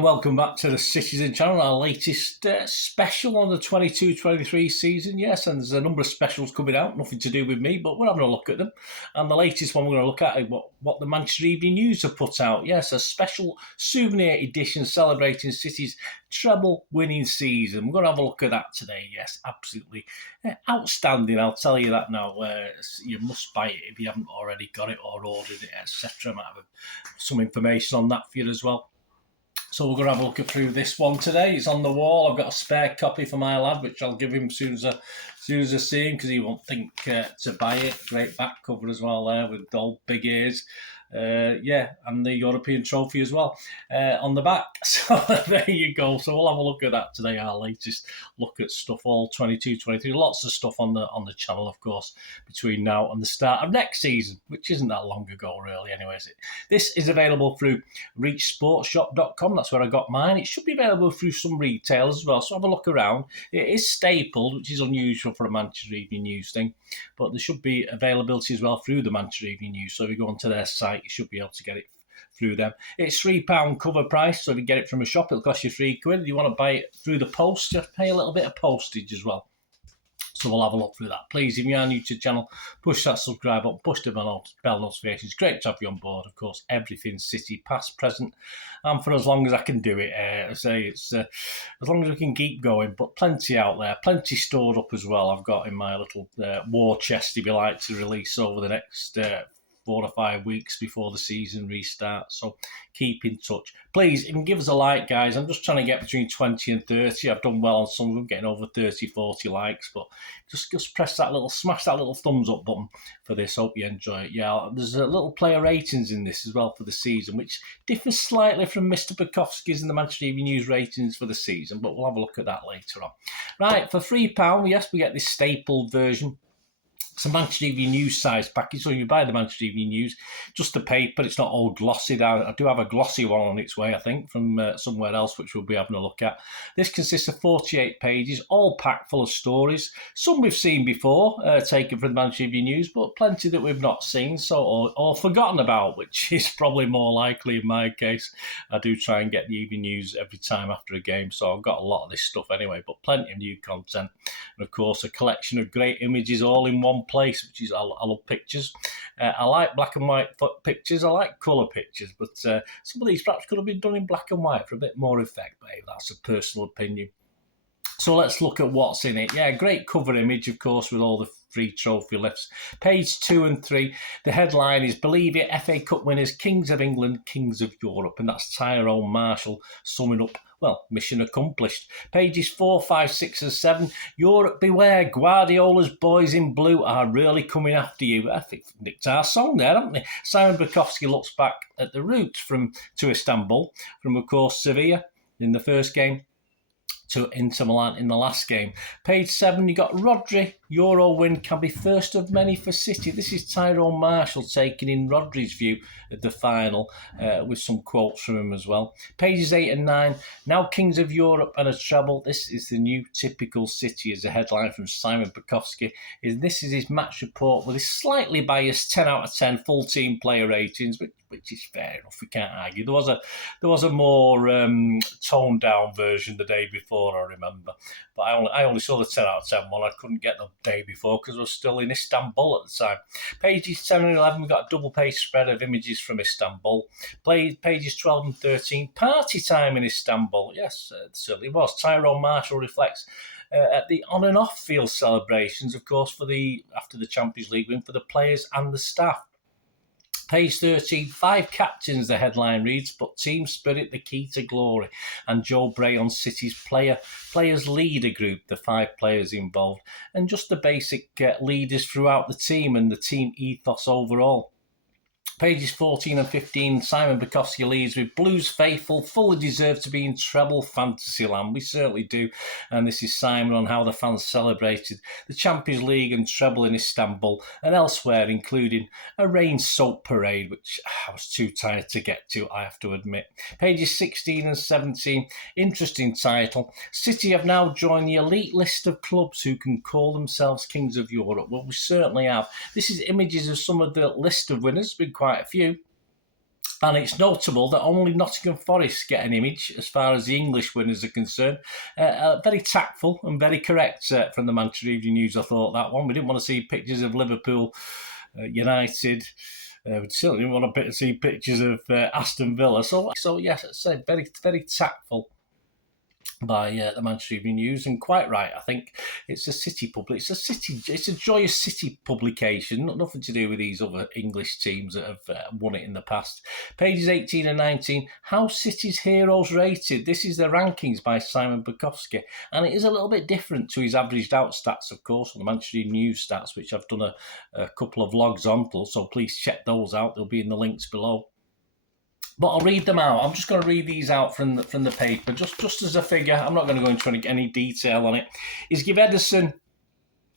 and welcome back to the Citizen channel, our latest special on the 22-23 season. Yes, and there's a number of specials coming out, nothing to do with me, but we're having a look at them. And the latest one we're going to look at is what the Manchester Evening News have put out. Yes, a special souvenir edition celebrating City's treble-winning season. We're going to have a look at that today. Yes, absolutely outstanding, I'll tell you that now. You must buy it if you haven't already got it or ordered it, etc. I might have some information on that for you as well. So we're going to have a look through this one today. It's on the wall. I've got a spare copy for my lad, which I'll give him as soon as I see him, because he won't think to buy it. Great back cover as well there with old big ears. And the European trophy as well on the back. So there you go. So we'll have a look at that today, our latest look at stuff, all 22-23. Lots of stuff on the channel, of course, between now and the start of next season, which isn't that long ago, really, anyway, is it? This is available through reachsportshop.com. That's where I got mine. It should be available through some retailers as well, so have a look around. It is stapled, which is unusual for a Manchester Evening News thing, but there should be availability as well through the Manchester Evening News. So if you go onto their site, you should be able to get it through them. It's £3 cover price, so if you get it from a shop, it'll cost you £3. If you want to buy it through the post, you have to pay a little bit of postage as well. So we'll have a look through that. Please, if you're new to the channel, push that subscribe button, push the bell notifications. Great to have you on board, of course. Everything City, past, present, and for as long as I can do it. I say it's as long as we can keep going, but plenty out there, plenty stored up as well. I've got in my little war chest, if you like, to release over the next 4 or 5 weeks before the season restarts. So keep in touch. Please, you can give us a like, guys. I'm just trying to get between 20 and 30. I've done well on some of them, getting over 30, 40 likes, but just press that smash that little thumbs up button for this. Hope you enjoy it. Yeah, there's a little player ratings in this as well for the season, which differs slightly from Mr. Bukowski's and the Manchester Evening News ratings for the season, but we'll have a look at that later on. Right, for £3, yes, we get this stapled version. It's a Manchester Evening News size package, so you buy the Manchester Evening News, just the paper. It's not all glossy. I do have a glossy one on its way, I think, from somewhere else, which we'll be having a look at. This consists of 48 pages, all packed full of stories. Some we've seen before, taken from the Manchester Evening News, but plenty that we've not seen, or forgotten about, which is probably more likely in my case. I do try and get the Evening News every time after a game, so I've got a lot of this stuff anyway, but plenty of new content. And, of course, a collection of great images all in one place, which is I love pictures. I like black and white pictures. I like colour pictures, but some of these perhaps could have been done in black and white for a bit more effect, but that's a personal opinion. So let's look at what's in it. Yeah, great cover image, of course, with all the free trophy lifts. Page 2 and 3, the headline is "Believe It, FA Cup winners, Kings of England, Kings of Europe." And that's Tyrone Marshall summing up, well, mission accomplished. Pages 4, 5, 6 and 7, Europe beware, Guardiola's boys in blue are really coming after you. I think they've nicked our song there, haven't they? Simon Bukowski looks back at the route to Istanbul, from, of course, Sevilla in the first game to Inter Milan in the last game. Page 7, you got Rodri, Euro win can be first of many for City. This is Tyrone Marshall taking in Rodri's view of the final, with some quotes from him as well. Pages 8 and 9, now Kings of Europe and a treble. This is the new typical City, is a headline from Simon Bukowski. This is his match report with his slightly biased 10 out of 10 full team player ratings, which is fair enough, we can't argue. There was a more toned down version the day before, I remember, but I only saw the 10 out of 10 one. I couldn't get the day before because I was still in Istanbul at the time. Pages 10 and 11, we've got a double page spread of images from Istanbul. Pages 12 and 13, party time in Istanbul. Yes, it certainly was. Tyrone Marshall reflects at the on and off field celebrations, of course, after the Champions League win for the players and the staff. Page 13, 5 captains, the headline reads, but team spirit the key to glory. And Joe Bray on City's players leader group, the 5 players involved, and just the basic leaders throughout the team and the team ethos overall. Pages 14 and 15, Simon Bukowski leads with Blues faithful fully deserve to be in treble fantasy land. We certainly do. And this is Simon on how the fans celebrated the Champions League and treble in Istanbul and elsewhere, including a rain-soaked parade, which I was too tired to get to, I have to admit. Pages 16 and 17, interesting title. City have now joined the elite list of clubs who can call themselves Kings of Europe. Well, we certainly have. This is images of some of the list of winners, been quite a few. And it's notable that only Nottingham Forest get an image as far as the English winners are concerned. Very tactful and very correct from the Manchester Evening News, I thought, that one. We didn't want to see pictures of Liverpool, United. We certainly didn't want to see pictures of Aston Villa. So yes, I said very, very tactful by the Manchester Evening News, and quite right. I think it's a City it's a joyous City publication, nothing to do with these other English teams that have won it in the past. Pages 18 and 19, how City's heroes rated. This is the rankings by Simon Bukowski, and it is a little bit different to his averaged out stats, of course, on the Manchester Evening News stats, which I've done a couple of vlogs on, so please check those out. They'll be in the links below. But I'll read them out. I'm just going to read these out from the paper, just as a figure. I'm not going to go into any detail on it. Is give Ederson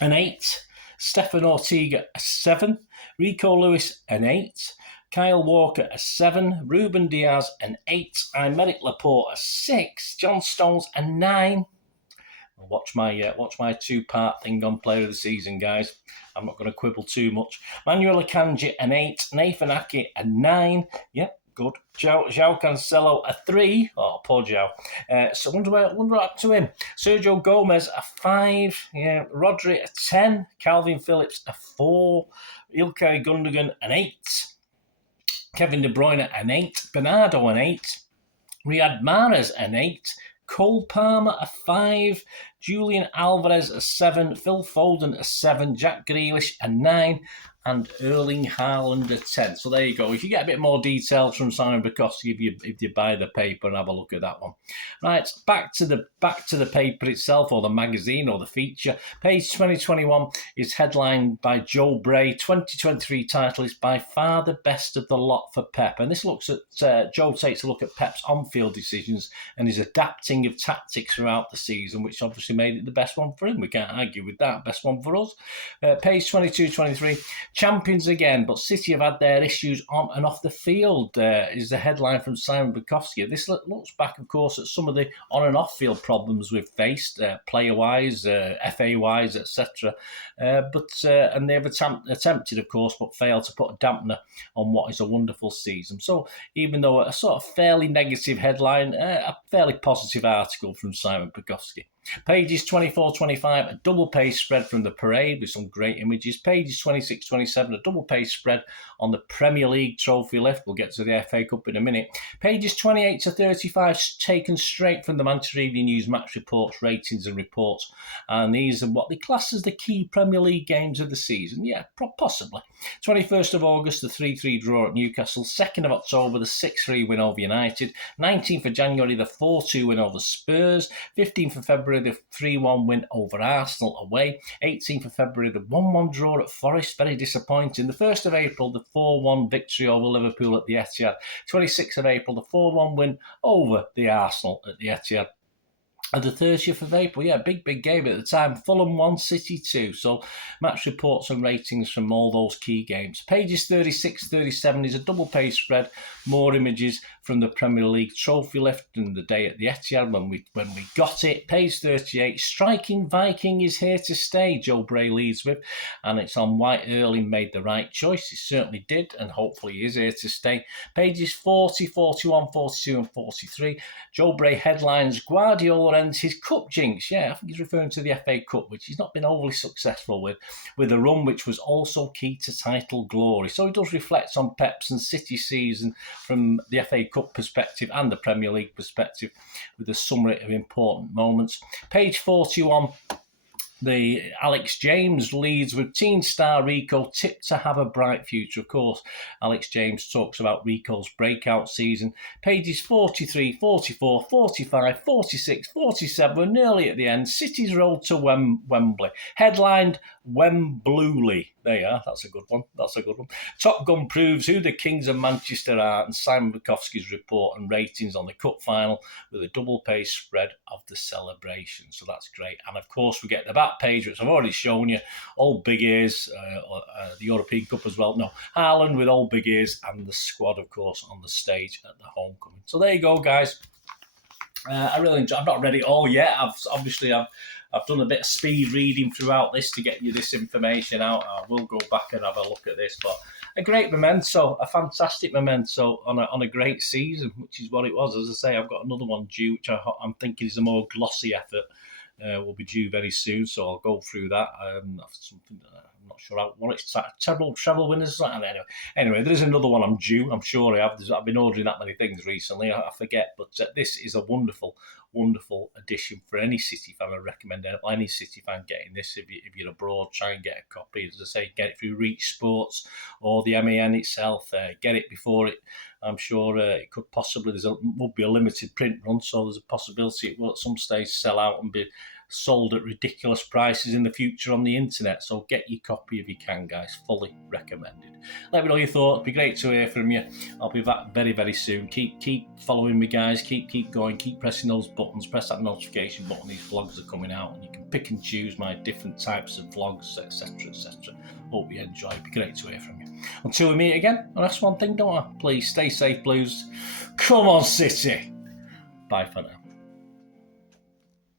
an 8, Stefan Ortega a 7, Rico Lewis an 8, Kyle Walker a 7, Ruben Diaz an 8, Aymeric Laporte a 6, John Stones a 9. Watch my two-part thing on Player of the Season, guys. I'm not going to quibble too much. Manuel Akanji an 8, Nathan Ake a 9. Yep. Good. João Cancelo a 3. Oh, poor João. So wonder what happened to him. Sergio Gomez a 5. Yeah. Rodri a 10. Calvin Phillips a 4. Ilkay Gundogan an 8. Kevin De Bruyne an 8. Bernardo an 8. Riyad Mahrez an 8. Cole Palmer a 5. Julian Alvarez a 7. Phil Foden a 7. Jack Grealish a 9. And Erling Haaland a 10. So there you go. If you get a bit more details from Simon Bukowski, if you buy the paper and have a look at that one. Right, back to the paper itself, or the magazine, or the feature. Page 2021 is headlined by Joe Bray. 2023 title is by far the best of the lot for Pep. And this looks at Joe takes a look at Pep's on-field decisions and his adapting of tactics throughout the season, which obviously made it the best one for him. We can't argue with that. Best one for us. Page 22-23. Champions again, but City have had their issues on and off the field, is the headline from Simon Bukowski. This looks back, of course, at some of the on and off field problems we've faced, player-wise, FA-wise, etc. And they've attempted, of course, but failed to put a dampener on what is a wonderful season. So even though a sort of fairly negative headline, a fairly positive article from Simon Bukowski. Pages 24-25, a double-page spread from the parade with some great images. Pages 26-27, a double-page spread on the Premier League trophy lift. We'll get to the FA Cup in a minute. Pages 28-35, taken straight from the Manchester Evening News match reports, ratings and reports. And these are what they class as the key Premier League games of the season. Yeah, possibly. 21st of August, the 3-3 draw at Newcastle. 2nd of October, the 6-3 win over United. 19th of January, the 4-2 win over Spurs. 15th of February, the 3-1 win over Arsenal away. 18th of February, the 1-1 draw at Forest, very disappointing. The 1st of April, the 4-1 victory over Liverpool at the Etihad. 26th of April, the 4-1 win over the Arsenal at the Etihad. And the 30th of April, big game at the time. Fulham 1, City 2. So match reports and ratings from all those key games. Pages 36-37 is a double-page spread. More images from the Premier League trophy lift and the day at the Etihad when we got it. Page 38, striking Viking is here to stay, Joe Bray leads with. And it's on White Erling made the right choice. He certainly did, and hopefully he is here to stay. Pages 40, 41, 42 and 43. Joe Bray headlines, Guardiola ends his cup jinx. Yeah, I think he's referring to the FA Cup, which he's not been overly successful with a run which was also key to title glory. So he does reflect on Pep's and City season from the FA Cup perspective and the Premier League perspective with a summary of important moments. Page 41. The Alex James leads with teen star Rico tipped to have a bright future. Of course, Alex James talks about Rico's breakout season. Pages 43, 44, 45, 46, 47. We're nearly at the end. City's road to Wembley. Headlined Wembley. There you are. That's a good one. Top Gun proves who the Kings of Manchester are, and Simon Bukowski's report and ratings on the cup final with a double-page spread of the celebration. So that's great. And of course, we get the back page, which I've already shown you. All big ears, the European Cup as well. No, Haaland with all big ears, and the squad, of course, on the stage at the homecoming. So there you go, guys. I really enjoy. I've not read it all yet. I've done a bit of speed reading throughout this to get you this information out. I will go back and have a look at this, but a great memento, a fantastic memento on a great season, which is what it was. As I say, I've got another one due, which I'm thinking is a more glossy effort. Will be due very soon, so I'll go through that. Something I'm not sure what it's travel winners. Anyway, there is another one I'm due. I'm sure I have. I've been ordering that many things recently. I forget, but this is a wonderful addition for any City fan. I recommend any City fan getting this. If you're abroad, try and get a copy. As I say, get it through Reach Sports or the M.E.N itself. Get it before it. I'm sure it could possibly. Would be a limited print run, so there's a possibility it will at some stage sell out and be sold at ridiculous prices in the future on the internet. So get your copy if you can, guys. Fully recommended. Let me know your thoughts. It'd be great to hear from you. I'll be back very, very soon. Keep following me, guys. Keep going. Keep pressing those buttons. Press that notification button. These vlogs are coming out, and you can pick and choose my different types of vlogs, etc., etc. Hope you enjoy. It'd be great to hear from you. Until we meet again, and that's one thing, don't I? Please stay safe, Blues. Come on, City. Bye for now.